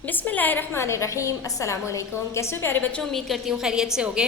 बिस्मिल्लाहिर्रहमानिर्रहीम। अस्सलाम वालेकुम। कैसे हो प्यारे बच्चों, उम्मीद करती हूँ खैरियत से होगे।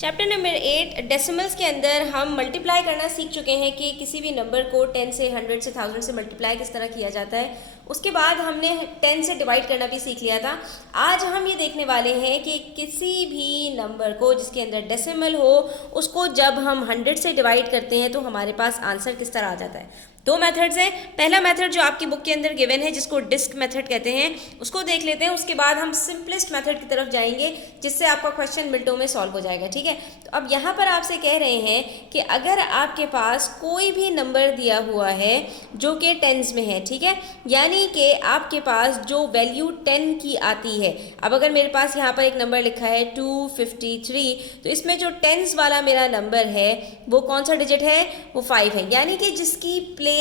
चैप्टर नंबर 8 डेसिमल्स के अंदर हम मल्टीप्लाई करना सीख चुके हैं कि किसी भी नंबर को 10 से 100 से 1000 से मल्टीप्लाई किस तरह किया जाता है। उसके बाद हमने 10 से डिवाइड करना भी सीख लिया था। आज हम ये देखने वाले हैं कि किसी भी नंबर को जिसके अंदर डेसिमल हो उसको जब हम 100 से डिवाइड करते हैं तो हमारे पास आंसर किस तरह आ जाता है। दो मेथड्स हैं। पहला मेथड जो आपकी बुक के अंदर गिवन है जिसको डिस्क मेथड कहते हैं उसको देख लेते हैं। उसके बाद हम सिंपलेस्ट मेथड की तरफ जाएंगे जिससे आपका क्वेश्चन मिनटों में सॉल्व हो जाएगा। ठीक है, तो अब यहाँ पर आपसे कह रहे हैं कि अगर आपके पास कोई भी नंबर दिया हुआ है जो कि टेंस में है, ठीक है, यानी कि आपके पास जो वैल्यू 10 की आती है। अब अगर मेरे पास यहाँ पर एक नंबर लिखा है 253, तो इसमें जो टेंस वाला मेरा नंबर है वो कौन सा डिजिट है, वो 5 है। यानी कि जिसकी प्लेस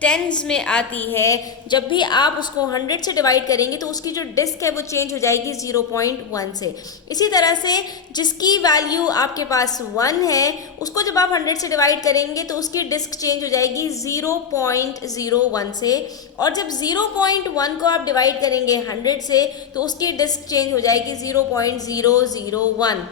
टेंस में आती है, जब भी आप उसको 100 से डिवाइड करेंगे तो उसकी जो डिस्क है वो चेंज हो जाएगी 0.1 से। इसी तरह से जिसकी वैल्यू आपके पास 1 है उसको जब आप 100 से डिवाइड करेंगे तो उसकी डिस्क चेंज हो जाएगी 0.01 से। और जब 0.1 को आप डिवाइड करेंगे 100 से तो उसकी डिस्क चेंज हो जाएगी 0.001।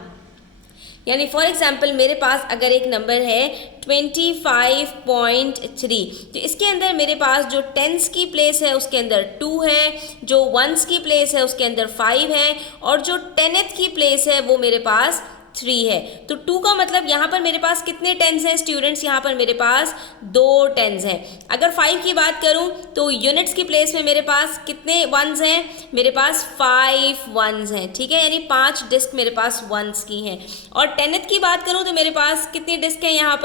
यानी फॉर एग्जाम्पल मेरे पास अगर एक नंबर है 25.3, तो इसके अंदर मेरे पास जो टेंस की प्लेस है उसके अंदर 2 है, जो वंस की प्लेस है उसके अंदर 5 है, और जो टेनेथ की प्लेस है वो मेरे पास 3 है। तो 2 का मतलब यहाँ पर मेरे पास कितने टेंस हैं स्टूडेंट्स, यहाँ पर मेरे पास 2 टेंस हैं। अगर 5 की बात करूँ तो यूनिट्स की प्लेस में मेरे पास कितने वंस हैं, मेरे पास 5 वंस हैं। ठीक है, यानी 5 डिस्क मेरे पास वंस की हैं। और टेनेथ की बात करूँ तो मेरे पास कितनी डिस्क हैं, यहाँ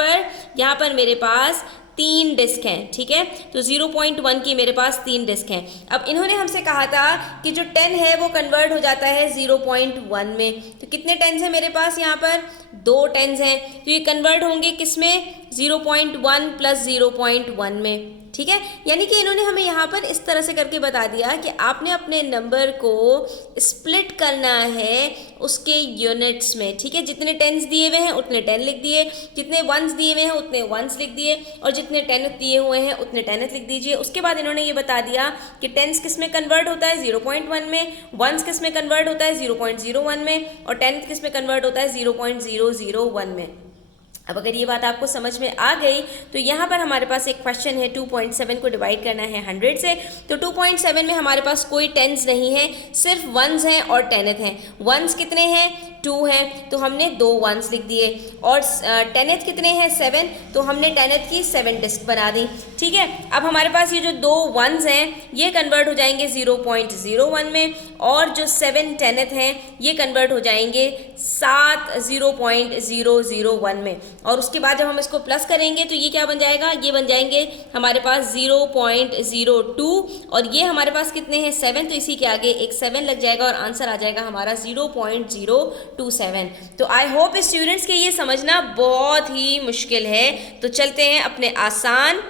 पर मेरे पास 3 डिस्क हैं। ठीक है, तो 0.1 की मेरे पास 3 डिस्क हैं। अब इन्होंने हमसे कहा था कि जो 10 है वो कन्वर्ट हो जाता है 0.1 में। तो कितने टेंस हैं मेरे पास, यहाँ पर 2 टेंस हैं, तो ये कन्वर्ट होंगे किस में, 0.1 प्लस 0.1 में। ठीक है, यानी कि इन्होंने हमें यहाँ पर इस तरह से करके बता दिया कि आपने अपने नंबर को स्प्लिट करना है उसके यूनिट्स में। ठीक है, जितने टेंस दिए हुए हैं उतने 10 लिख दिए, जितने वंस दिए हुए हैं उतने वंस लिख दिए, और जितने टेनेथ दिए हुए हैं उतने टेनेथ लिख दीजिए। उसके बाद इन्होंने ये बता दिया कि टेंस किस में कन्वर्ट होता है, 0.1 में, वंस किस में कन्वर्ट होता है, 0.01 में, और टेनेथ किस में कन्वर्ट होता है, 0.001 में। अब अगर ये बात आपको समझ में आ गई तो यहाँ पर हमारे पास एक क्वेश्चन है 2.7 को डिवाइड करना है 100 से। तो 2.7 में हमारे पास कोई टेंस नहीं है, सिर्फ वंस हैं और टेनेथ हैं। वंस कितने हैं, 2 हैं, तो हमने 2 वंस लिख दिए। और टेनेथ कितने हैं, 7, तो हमने टेनेथ की 7 डिस्क बना दी। ठीक है, अब हमारे पास ये जो 2 वंस हैं ये कन्वर्ट हो जाएंगे 0.01 में, और जो 7 टेनेथ हैं ये कन्वर्ट हो जाएंगे 7 0.001 में। और उसके बाद जब हम इसको प्लस करेंगे तो ये क्या बन जाएगा, ये बन जाएंगे हमारे पास 0.02, और ये हमारे पास कितने हैं, 7, तो इसी के आगे एक 7 लग जाएगा और आंसर आ जाएगा हमारा 0.027। तो आई होप स्टूडेंट्स के ये समझना बहुत ही मुश्किल है। तो चलते हैं अपने आसान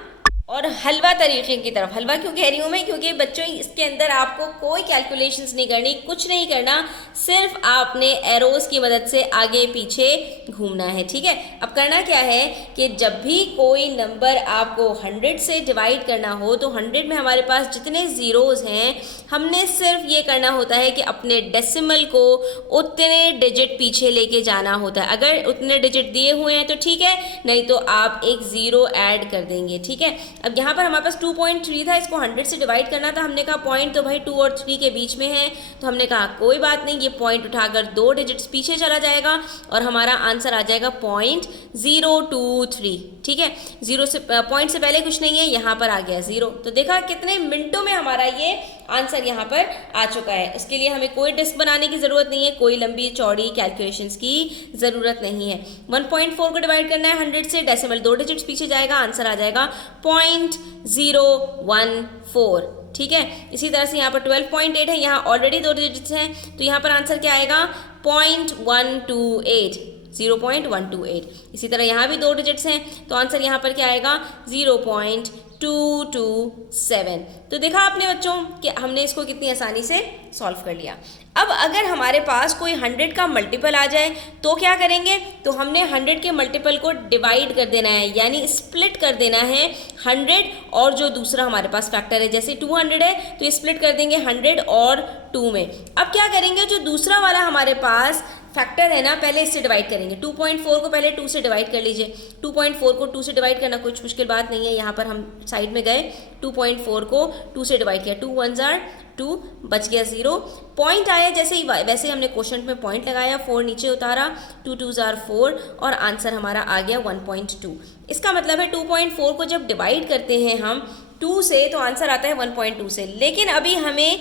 और हलवा तरीके की तरफ। हलवा क्यों कह रही हूँ मैं, क्योंकि बच्चों इसके अंदर आपको कोई कैलकुलेशंस नहीं करनी, कुछ नहीं करना, सिर्फ आपने एरोज की मदद से आगे पीछे घूमना है। ठीक है, अब करना क्या है कि जब भी कोई नंबर आपको 100 से डिवाइड करना हो तो 100 में हमारे पास जितने ज़ीरोज़ हैं हमने सिर्फ ये करना होता है कि अपने डेसिमल को उतने डिजिट पीछे लेके जाना होता है। अगर उतने डिजिट दिए हुए हैं तो ठीक है, नहीं तो आप एक ज़ीरो ऐड कर देंगे। ठीक है, अब यहाँ पर हमारे पास 2.3 था, इसको 100 से डिवाइड करना था। हमने कहा पॉइंट तो भाई 2 और 3 के बीच में है, तो हमने कहा कोई बात नहीं, ये पॉइंट उठाकर 2 डिजिट्स पीछे चला जाएगा और हमारा आंसर आ जाएगा 0.023। ठीक है, जीरो से पॉइंट से पहले कुछ नहीं है, यहाँ पर आ गया 0। तो देखा कितने मिनटों में हमारा ये आंसर यहाँ पर आ चुका है। इसके लिए हमें कोई डिस्क बनाने की ज़रूरत नहीं है, कोई लंबी चौड़ी कैलकुलेशंस की ज़रूरत नहीं है। 1.4 को डिवाइड करना है 100 से, डेसिमल 2 डिजिट्स पीछे जाएगा, आंसर आ जाएगा 0.014। ठीक है, इसी तरह से यहाँ पर 12.8 है, यहाँ ऑलरेडी 2 डिजिट्स हैं, तो यहाँ पर आंसर क्या आएगा 0.128। 0.128। इसी तरह यहाँ भी 2 डिजिट्स हैं, तो आंसर यहाँ पर क्या आएगा 0.2 227। तो देखा आपने बच्चों कि हमने इसको कितनी आसानी से सॉल्व कर लिया। अब अगर हमारे पास कोई 100 का मल्टीपल आ जाए तो क्या करेंगे, तो हमने 100 के मल्टीपल को डिवाइड कर देना है, यानी स्प्लिट कर देना है 100 और जो दूसरा हमारे पास फैक्टर है, जैसे 200 है तो ये स्प्लिट कर देंगे 100 और 2 में। अब क्या करेंगे, जो दूसरा वाला हमारे पास फैक्टर है ना, पहले इससे डिवाइड करेंगे। 2.4 को पहले 2 से डिवाइड कर लीजिए। 2.4 को 2 से डिवाइड करना कुछ मुश्किल बात नहीं है। यहाँ पर हम साइड में गए, 2.4 को 2 से डिवाइड किया, 2 1 जार 2, बच गया 0। पॉइंट आया जैसे ही वैसे हमने क्वेश्चन में पॉइंट लगाया, 4 नीचे उतारा, 2 2 जार 4 और आंसर हमारा आ गया 1.2। इसका मतलब है 2.4 को जब डिवाइड करते हैं हम 2 से तो आंसर आता है 1.2 से। लेकिन अभी हमें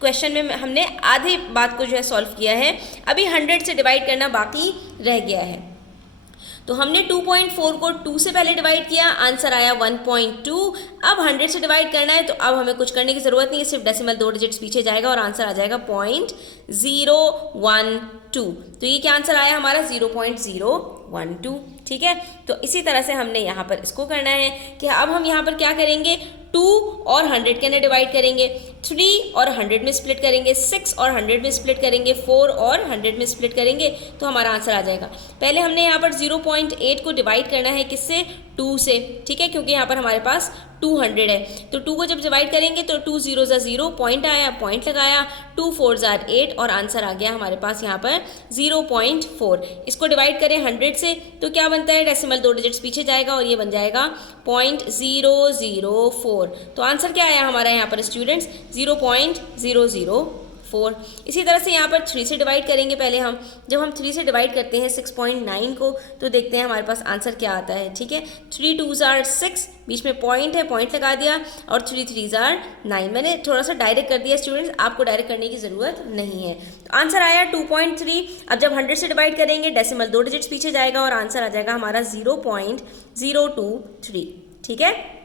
क्वेश्चन में हमने आधी बात को जो है सॉल्व किया है, अभी 100 से डिवाइड करना बाकी रह गया है। तो हमने 2.4 को 2 से पहले डिवाइड किया, आंसर आया 1.2। अब 100 से डिवाइड करना है तो अब हमें कुछ करने की ज़रूरत नहीं है, सिर्फ डेसिमल 2 डिजिट्स पीछे जाएगा और आंसर आ जाएगा 0.012। तो ये क्या आंसर आया हमारा 0.012। ठीक है, तो इसी तरह से हमने यहाँ पर इसको करना है कि अब हम यहाँ पर क्या करेंगे, 2 और 100 के अंदर डिवाइड करेंगे, 3 और 100 में स्प्लिट करेंगे, 6 और 100 में स्प्लिट करेंगे, 4 और 100 में स्प्लिट करेंगे तो हमारा आंसर आ जाएगा। पहले हमने यहाँ पर 0.8 को डिवाइड करना है, किससे, 2 से। ठीक है, क्योंकि यहाँ पर हमारे पास 200 है तो 2 को जब डिवाइड करेंगे तो 2 0 ज़ा 0, पॉइंट आया, पॉइंट लगाया, 2 4 ज़ार 8 और आंसर आ गया हमारे पास यहाँ पर 0.4। इसको डिवाइड करें 100 से तो क्या बनता है, डेसिमल 2 डिजिट्स पीछे जाएगा और ये बन जाएगा 0.004। तो आंसर क्या आया हमारा यहाँ पर स्टूडेंट्स, 0.004। इसी तरह से यहाँ पर 3 से डिवाइड करेंगे। पहले हम जब हम 3 से डिवाइड करते हैं 6.9 को तो देखते हैं हमारे पास आंसर क्या आता है। ठीक है, 3 2 ज़ार 6, बीच में पॉइंट है, पॉइंट लगा दिया, और 3 3 ज़ार 9। मैंने थोड़ा सा डायरेक्ट कर दिया स्टूडेंट्स, आपको डायरेक्ट करने की ज़रूरत नहीं है। तो आंसर आया 2.3। अब जब 100 से डिवाइड करेंगे डेसिमल 2 डिजिट्स पीछे जाएगा और आंसर आ जाएगा हमारा 0.023। ठीक है,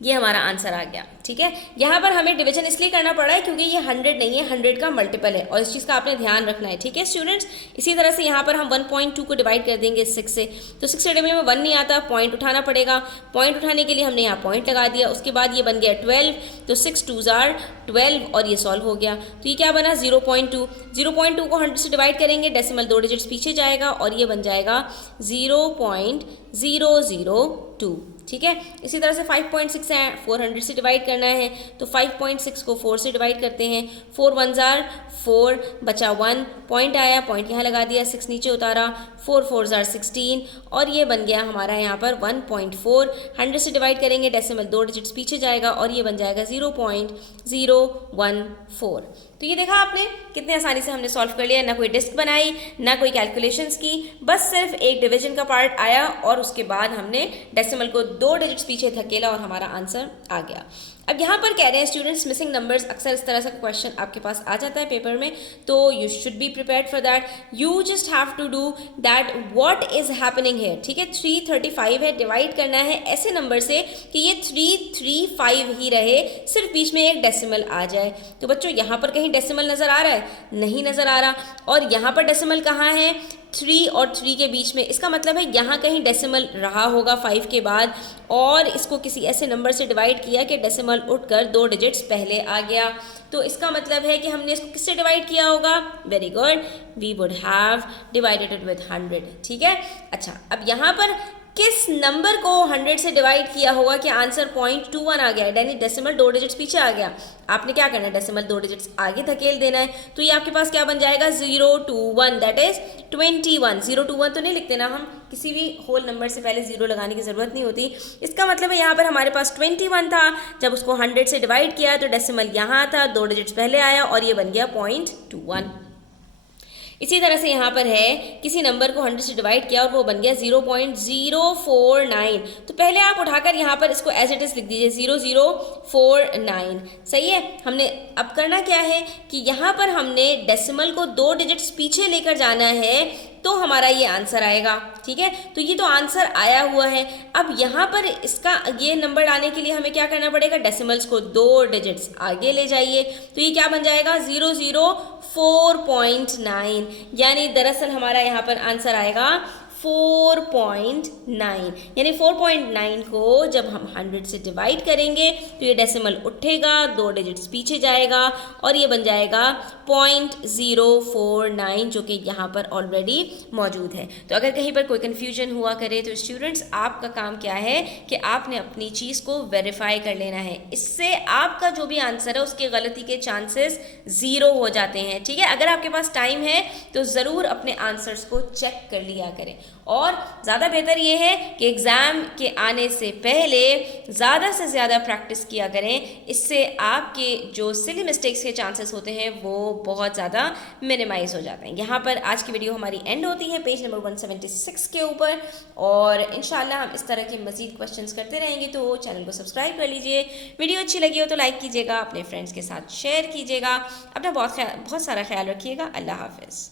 ये हमारा आंसर आ गया। ठीक है, यहाँ पर हमें डिवीजन इसलिए करना पड़ा है क्योंकि ये 100 नहीं है, 100 का मल्टीपल है और इस चीज़ का आपने ध्यान रखना है। ठीक है स्टूडेंट्स, इसी तरह से यहाँ पर हम 1.2 को डिवाइड कर देंगे 6 से, तो 6 से टेबल में 1 नहीं आता, पॉइंट उठाना पड़ेगा। पॉइंट उठाने के लिए हमने यहाँ पॉइंट लगा दिया, उसके बाद ये बन गया 12, तो 6 2 ज़ार 12 और ये सॉल्व हो गया। तो ये क्या बना, 0.2। 0.2 को 100 से डिवाइड करेंगे, डेसिमल 2 डिजिट्स पीछे जाएगा और ये बन जाएगा 0.002। ठीक है, इसी तरह से 5.6 है, 400 से डिवाइड करना है तो 5.6 को 4 से डिवाइड करते हैं, 4 1 ज़ार 4, बचा 1, पॉइंट आया, पॉइंट यहाँ लगा दिया, 6 नीचे उतारा, 4 4 ज़ार 16 और ये बन गया हमारा यहाँ पर 1.4। 100 से डिवाइड करेंगे, डेसिमल 2 डिजिट्स पीछे जाएगा और ये बन जाएगा 0.014। तो ये देखा आपने कितने आसानी से हमने सॉल्व कर लिया, ना कोई डिस्क बनाई, ना कोई कैलकुलेशंस की, बस सिर्फ एक डिवीजन का पार्ट आया और उसके बाद हमने डेसिमल को 2 डिजिट्स पीछे धकेला और हमारा आंसर आ गया। अब यहाँ पर कह रहे हैं स्टूडेंट्स मिसिंग नंबर्स, अक्सर इस तरह से क्वेश्चन आपके पास आ जाता है पेपर में, तो you should be prepared for that. You just have to do that what is happening here. ठीक है, 335 है, डिवाइड करना है ऐसे नंबर से कि ये 335 ही रहे, सिर्फ बीच में एक डेसिमल आ जाए। तो बच्चों यहाँ पर कहीं डेसिमल नज़र आ रहा है, नहीं नज़र आ रहा, और यहाँ पर डेसिमल कहाँ है, 3 और 3 के बीच में। इसका मतलब है यहाँ कहीं डेसिमल रहा होगा 5 के बाद और इसको किसी ऐसे नंबर से डिवाइड किया कि डेसिमल उठकर 2 डिजिट्स पहले आ गया। तो इसका मतलब है कि हमने इसको किससे डिवाइड किया होगा, very good, we would have divided it with 100। ठीक है, अच्छा अब यहाँ पर किस नंबर को 100 से डिवाइड किया होगा कि आंसर 0.21 आ गया, यानी डेसिमल 2 डिजिट्स पीछे आ गया। आपने क्या करना है, डेसिमल 2 डिजिट्स आगे धकेल देना है, तो ये आपके पास क्या बन जाएगा, 021, दैट इज 21। 021 तो नहीं लिखते ना हम, किसी भी होल नंबर से पहले 0 लगाने की ज़रूरत नहीं होती। इसका मतलब है यहाँ पर हमारे पास 21 था, जब उसको 100 से डिवाइड किया तो डेसिमल यहाँ था, 2 डिजिट्स पहले आया और ये बन गया 0.21। इसी तरह से यहाँ पर है किसी नंबर को 100 से डिवाइड किया और वो बन गया 0.049। तो पहले आप उठाकर यहाँ पर इसको एज इट इज़ लिख दीजिए 0049। सही है, हमने अब करना क्या है कि यहाँ पर हमने डेसिमल को 2 डिजिट्स पीछे लेकर जाना है तो हमारा ये आंसर आएगा। ठीक है, तो ये तो आंसर आया हुआ है। अब यहाँ पर इसका ये नंबर लाने के लिए हमें क्या करना पड़ेगा, डेसिमल्स को 2 डिजिट्स आगे ले जाइए, तो ये क्या बन जाएगा 004.9, यानी दरअसल हमारा यहाँ पर आंसर आएगा 4.9, यानी 4.9 को जब हम 100 से डिवाइड करेंगे तो ये डेसिमल उठेगा, 2 डिजिट्स पीछे जाएगा और ये बन जाएगा 0.049, जो कि यहाँ पर ऑलरेडी मौजूद है। तो अगर कहीं पर कोई कन्फ्यूजन हुआ करे तो स्टूडेंट्स, आपका काम क्या है कि आपने अपनी चीज़ को वेरीफाई कर लेना है। इससे आपका जो भी आंसर है उसके गलती के चांसेस 0 हो जाते हैं। ठीक है, अगर आपके पास टाइम है तो ज़रूर अपने आंसर्स को चेक कर लिया करें, और ज़्यादा बेहतर ये है कि एग्ज़ाम के आने से पहले ज़्यादा से ज़्यादा प्रैक्टिस किया करें। इससे आपके जो सिली मिस्टेक्स के चांसेस होते हैं वो बहुत ज़्यादा मिनिमाइज हो जाते हैं। यहाँ पर आज की वीडियो हमारी एंड होती है पेज नंबर 176 के ऊपर, और इंशाल्लाह हम इस तरह के मज़ीद क्वेश्चंस करते रहेंगे। तो चैनल को सब्सक्राइब कर लीजिए, वीडियो अच्छी लगी हो तो लाइक कीजिएगा, अपने फ्रेंड्स के साथ शेयर कीजिएगा। अपना बहुत सारा ख्याल रखिएगा। अल्लाह हाफ़िज़।